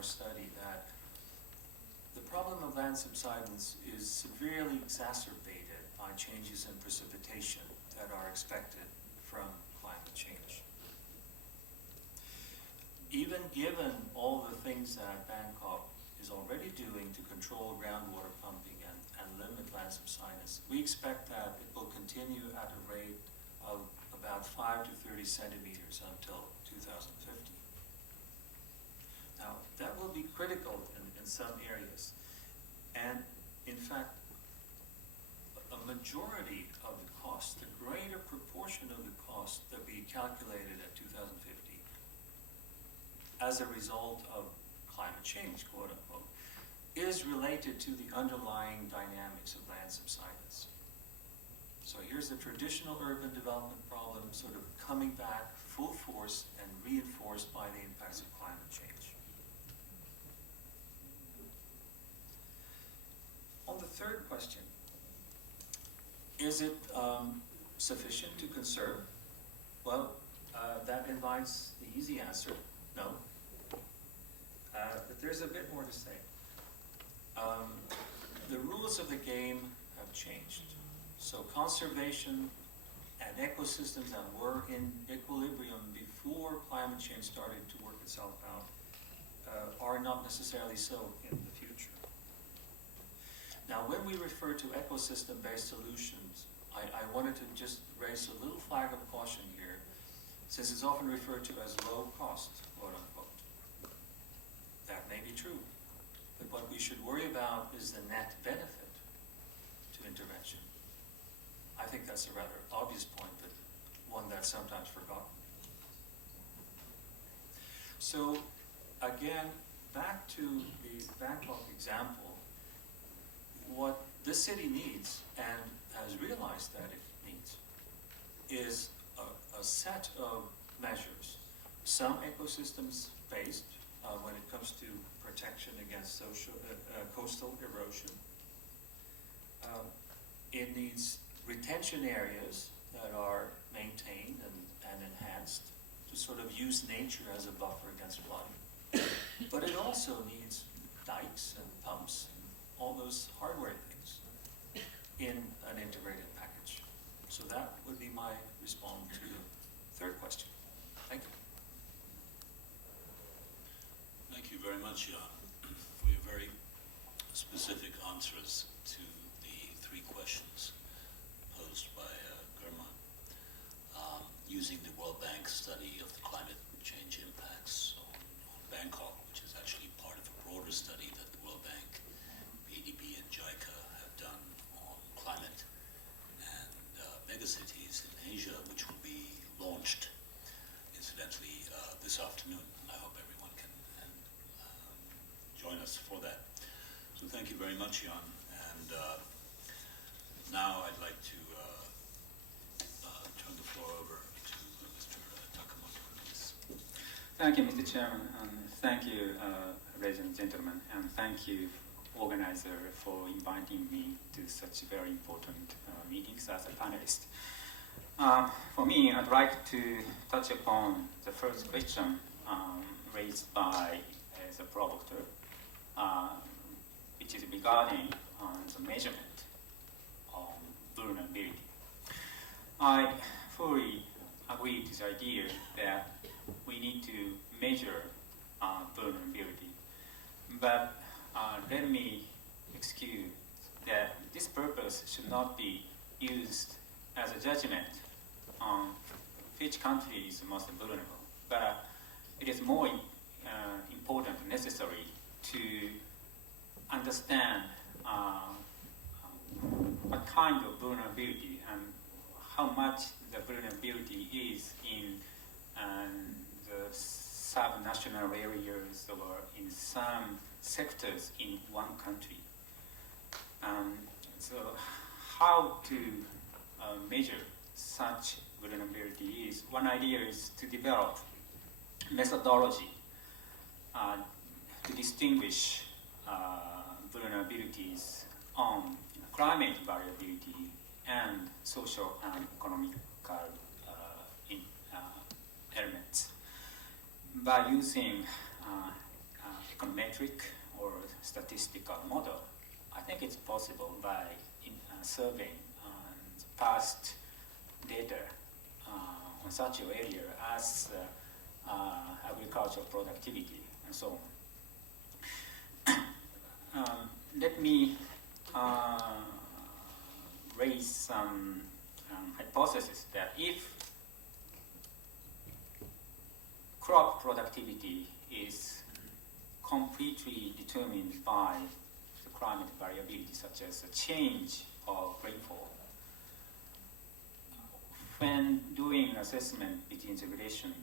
our study that the problem of land subsidence is severely exacerbated by changes in precipitation that are expected from climate change. Even given all the things that Bangkok is already doing to control groundwater pumping and limit land subsidence, we expect that it will continue at a rate of about 5 to 30 centimeters until 2050. Now, that will be critical in some areas. And in fact, a majority of the cost, the greater proportion of the cost that we calculated at 2050 as a result of climate change, quote unquote, is related to the underlying dynamics of land subsidence. So here's the traditional urban development problem sort of coming back full force and reinforced by the impacts of climate change. On the third question, is it sufficient to conserve? Well, that invites the easy answer, no. But there's a bit more to say. The rules of the game have changed. So conservation and ecosystems that were in equilibrium before climate change started to work itself out are not necessarily so in the future. Now, when we refer to ecosystem-based solutions, I wanted to just raise a little flag of caution here, since it's often referred to as low cost, quote unquote. That may be true, but what we should worry about is the net benefit to intervention. I think that's a rather obvious point, but one that's sometimes forgotten. So again, back to the Bangkok example, what this city needs, and has realized that it needs, is a set of measures, some ecosystems based when it comes to protection against coastal erosion. It needs retention areas that are maintained and enhanced to sort of use nature as a buffer against flooding. But it also needs dikes and pumps and all those hardware things in an integrated package. So that would be my response to the third question. Thank you. Thank you very much, Jan, for your very specific answers to the three questions posed by German. Using the World Bank study of the climate change impacts on Bangkok, which is actually part of a broader study that the World Bank, ADB, and JICA have done on climate and megacities in Asia, which will be launched, incidentally, this afternoon. I hope everyone can join us for that. So thank you very much, Jan. And now I'd like to turn the floor over to Mr. Takamoto, please. Thank you, Mr. Chairman, and thank you, ladies and gentlemen, and thank you, organizer, for inviting me to such very important meetings as a panelist. For me, I'd like to touch upon the first question raised by the provocateur, which is regarding the measurement on vulnerability. I fully agree with the idea that we need to measure vulnerability, but let me excuse that this purpose should not be used as a judgment on which country is most vulnerable, but it is more important and necessary to understand what kind of vulnerability and how much the vulnerability is in the sub-national areas or in some sectors in one country. So how to measure such vulnerability is, one idea is to develop methodology to distinguish vulnerabilities on climate variability and social and economical elements by using metric or statistical model. I think it's possible by surveying past data on such an area as agricultural productivity and so on. Let me raise some hypothesis that if crop productivity is completely determined by the climate variability, such as the change of rainfall, when doing assessment between the relation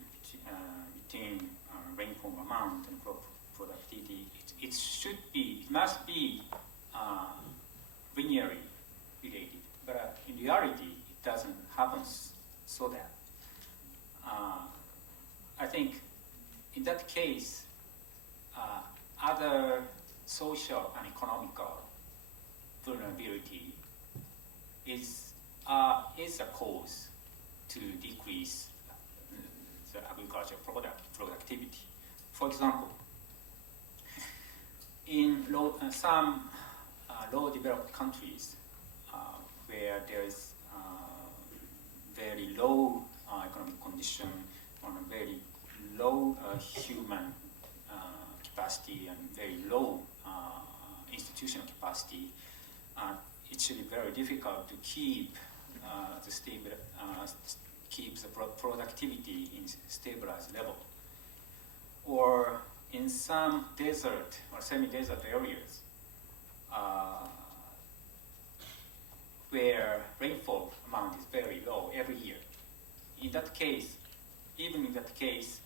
between rainfall amount and crop productivity, it must be linearly related. But in reality, it doesn't happen so that. I think in that case, other social and economical vulnerability is a cause to decrease the agricultural productivity. For example, in some low-developed countries where there is very low economic condition on a very low human capacity and very low institutional capacity, it should be very difficult to keep the productivity in stabilized level. Or in some desert or semi-desert areas where rainfall amount is very low every year. Even in that case,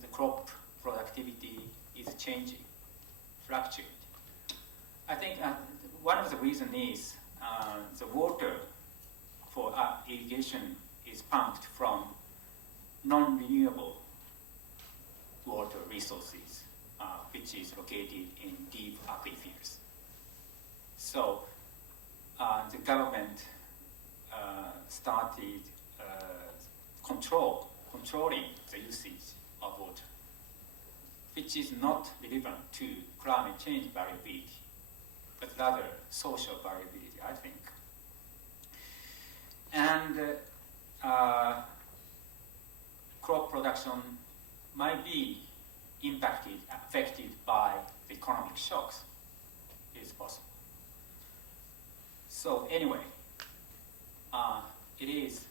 the crop productivity is changing, fluctuating. I think one of the reasons is the water for irrigation is pumped from non-renewable water resources, which is located in deep aquifers. So the government started controlling the usage of water, which is not relevant to climate change variability, but rather social variability, I think. And crop production might be affected by the economic shocks. It is possible. So anyway, it is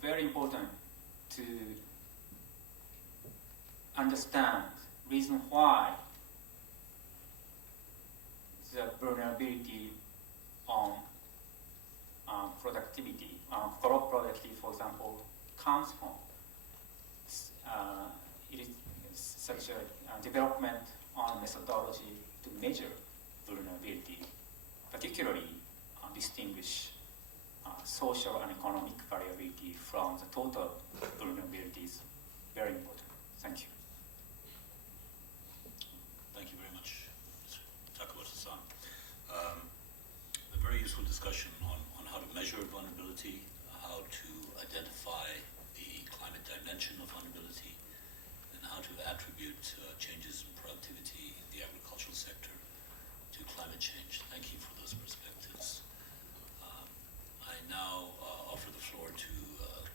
very important to understand reason why the vulnerability on productivity, crop productivity, for example, comes from. It is such a development on methodology to measure vulnerability, particularly distinguish social and economic variability from the total vulnerabilities. Very important. Thank you. Thank you very much, Mr. Takawata-san. A very useful discussion on how to measure vulnerability, how to identify the climate dimension of vulnerability, and how to attribute changes in productivity in the agricultural sector to climate change. Thank you for those perspectives. I now offer the floor to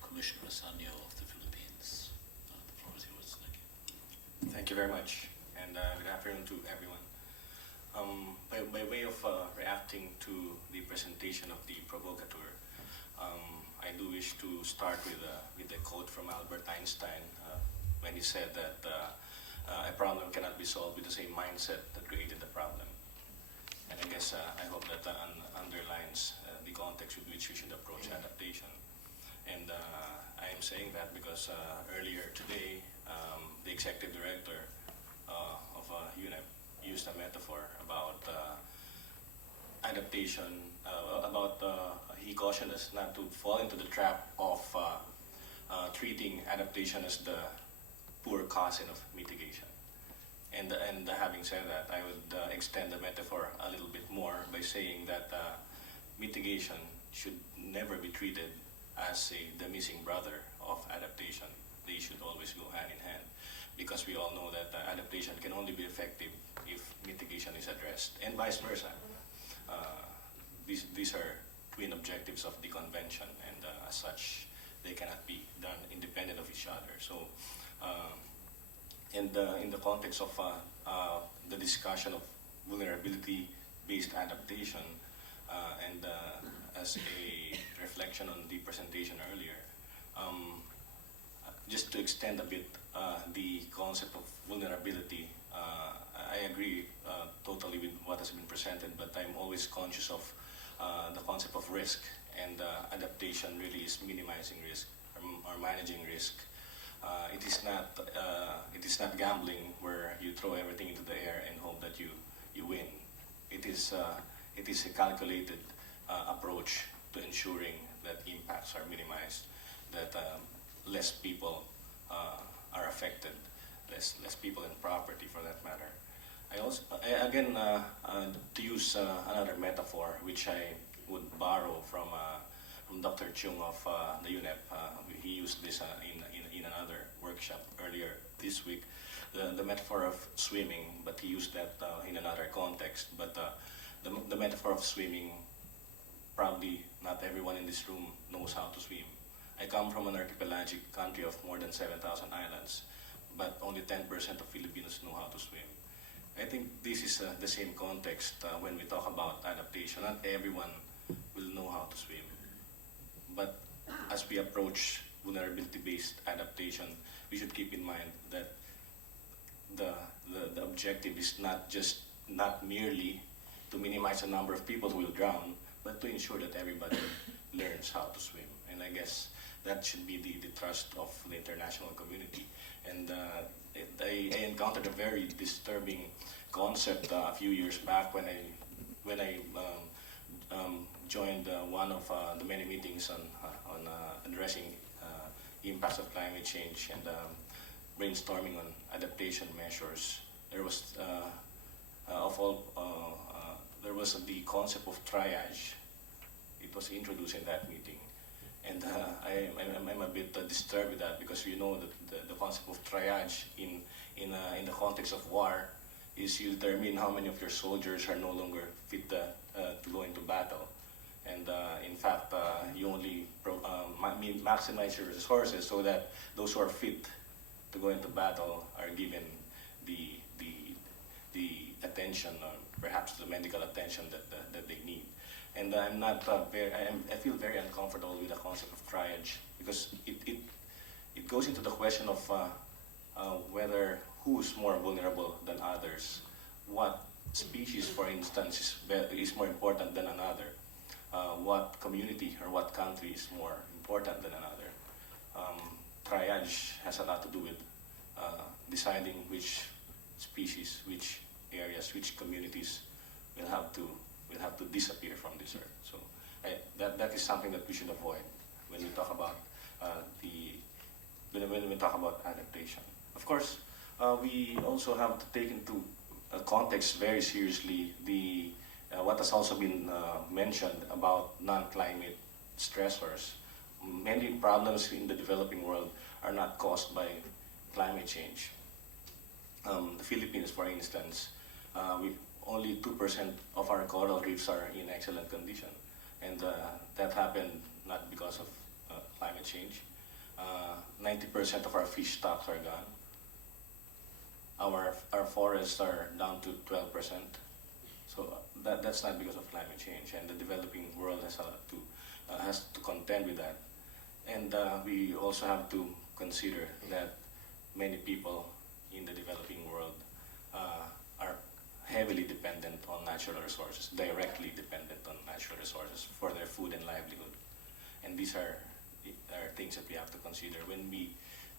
Commissioner Sanyo of the Philippines. The floor is yours. Thank you. Thank you very much, and good afternoon to everyone. By way of reacting to the presentation of the provocateur, I do wish to start with a quote from Albert Einstein when he said that a problem cannot be solved with the same mindset that created the problem. And I guess I hope that underlines the context with which we should approach adaptation. And I am saying that because earlier today, the executive director of UNEP used a metaphor about adaptation, he cautioned us not to fall into the trap of treating adaptation as the poor cousin of mitigation. And having said that, I would extend the metaphor a little bit more by saying that mitigation should never be treated as the missing brother of adaptation. They should always go hand in hand, because we all know that adaptation can only be effective if mitigation is addressed, and vice versa. These are twin objectives of the convention, and as such, they cannot be done independent of each other. So, in the context of the discussion of vulnerability-based adaptation, and as a reflection on the presentation earlier, just to extend a bit the concept of vulnerability, I agree totally with what has been presented, but I'm always conscious of the concept of risk, and adaptation really is minimizing risk or managing risk. It is not gambling where you throw everything into the air and hope that you win. It is a calculated approach to ensuring that impacts are minimized, that less people are affected, less people and property for that matter. Again, to use another metaphor, which I would borrow from Dr. Chung of the UNEP. He used this in another workshop earlier this week. The metaphor of swimming, but he used that in another context. But the metaphor of swimming, probably not everyone in this room knows how to swim. I come from an archipelagic country of more than 7,000 islands, but only 10% of Filipinos know how to swim. I think this is the same context when we talk about adaptation. Not everyone will know how to swim. But as we approach vulnerability-based adaptation, we should keep in mind that the objective is not merely to minimize the number of people who will drown, but to ensure that everybody learns how to swim. And I guess that should be the trust of the international community. And I encountered a very disturbing concept a few years back when I joined one of the many meetings on addressing impacts of climate change and brainstorming on adaptation measures. There was there was the concept of triage. It was introduced in that meeting. And I'm a bit disturbed with that, because we know that the concept of triage in the context of war is you determine how many of your soldiers are no longer fit to go into battle. And in fact, you only maximize your resources so that those who are fit to go into battle are given the attention, or perhaps the medical attention that they need. And I feel very uncomfortable with the concept of triage, because it goes into the question of whether who's more vulnerable than others, what species, for instance, is more important than another, what community or what country is more important than another. Triage has a lot to do with deciding which species, which areas, which communities will have to disappear from this earth. So that is something that we should avoid when we talk about when we talk about adaptation. Of course, we also have to take into context very seriously what has also been mentioned about non-climate stressors. Many problems in the developing world are not caused by climate change. The Philippines, for instance, only 2% of our coral reefs are in excellent condition, and that happened not because of climate change. 90% of our fish stocks are gone. Our forests are down to 12%. So that's not because of climate change, and the developing world has to contend with that. And we also have to consider that many people in the developing world are heavily dependent on natural resources, directly dependent on natural resources for their food and livelihood. And these are things that we have to consider when we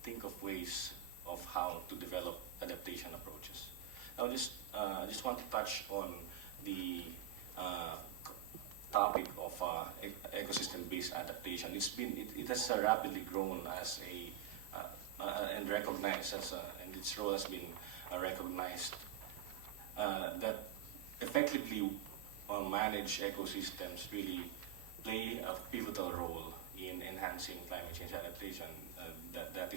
think of ways of how to develop adaptation approaches. Now, I just want to touch on the topic of ecosystem-based adaptation. It has rapidly grown as and recognized and its role has been recognized that effectively managed ecosystems really play a pivotal role in enhancing climate change adaptation. That is